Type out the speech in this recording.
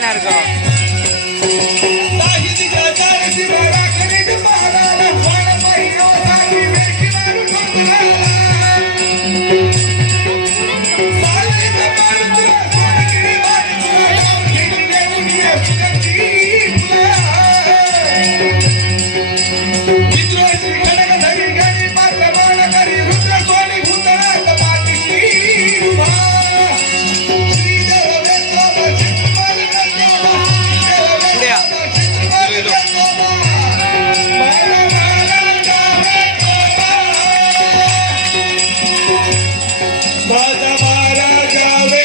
Nargó. भगवान जावे